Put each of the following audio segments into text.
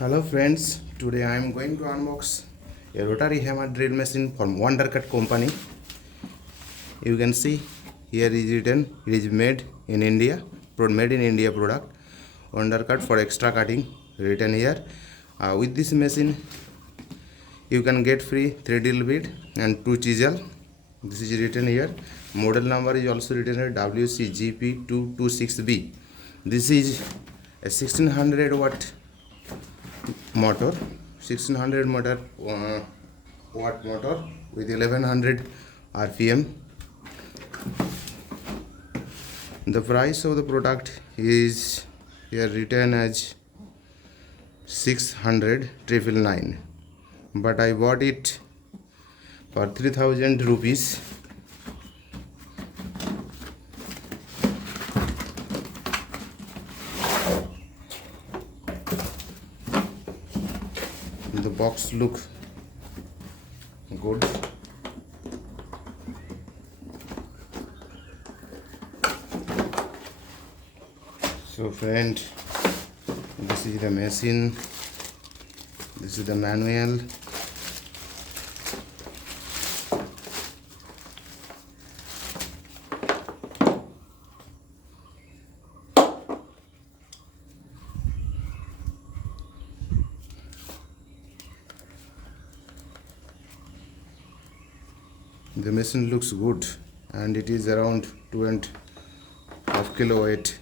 Hello friends, today I am going to unbox a rotary hammer drill machine from WONDERCUT company. You can see here is written it is made in India, made in India product. WONDERCUT for extra cutting written here. With this machine you can get free 3 drill bit and 2 chisel. This is written here. Model number is also written here WC-GP-2-26B. This is a 1600 watt motor, 1600 watt motor with 1100 rpm. The price of the product is here written as 600,999, but I bought it for 3000 rupees. The box look good. So friend, this is the machine, this is the manual. The machine looks good and it is around 2.5 kilo weight.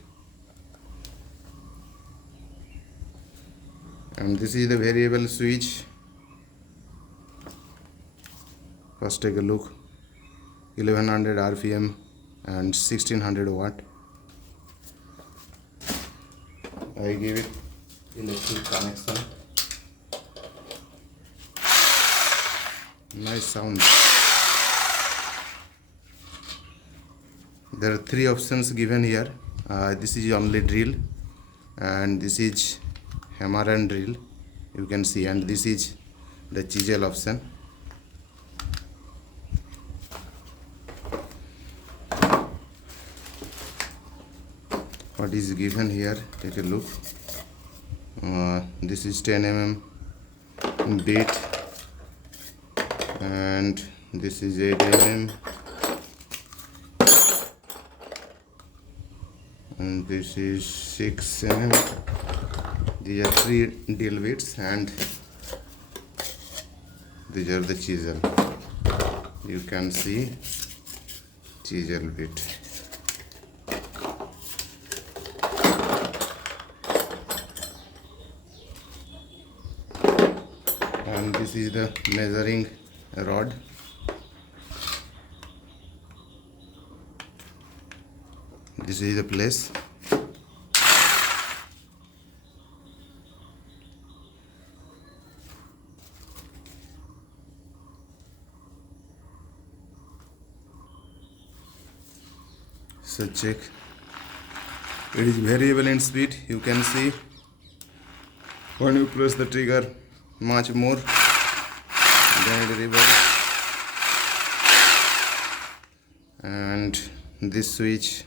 And this is the variable switch. First take a look. 1100 rpm and 1600 watt. I give it electric connection. Nice sound. There are 3 options given here. This is only drill, and this is hammer and drill, you can see, and this is the chisel option. What is given here, take a look. This is 10 mm bit, and this is 8 mm, and this is 6 mm. These are 3 drill bits and these are the chisel. You can see chisel bit. And this is the measuring rod. This is the place. So check, it is variable in speed. You can see when you press the trigger much more, then it reverse, and this switch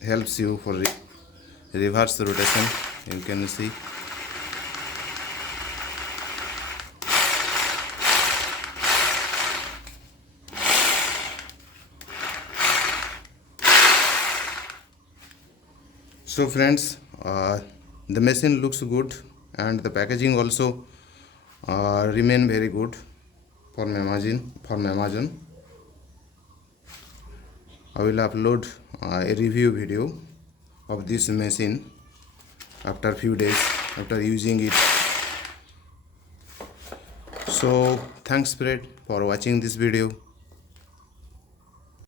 helps you for reverse rotation. You can see. So friends, the machine looks good and the packaging also remain very good from Amazon. I will upload a review video of this machine after a few days after using it. So thanks friend for watching this video.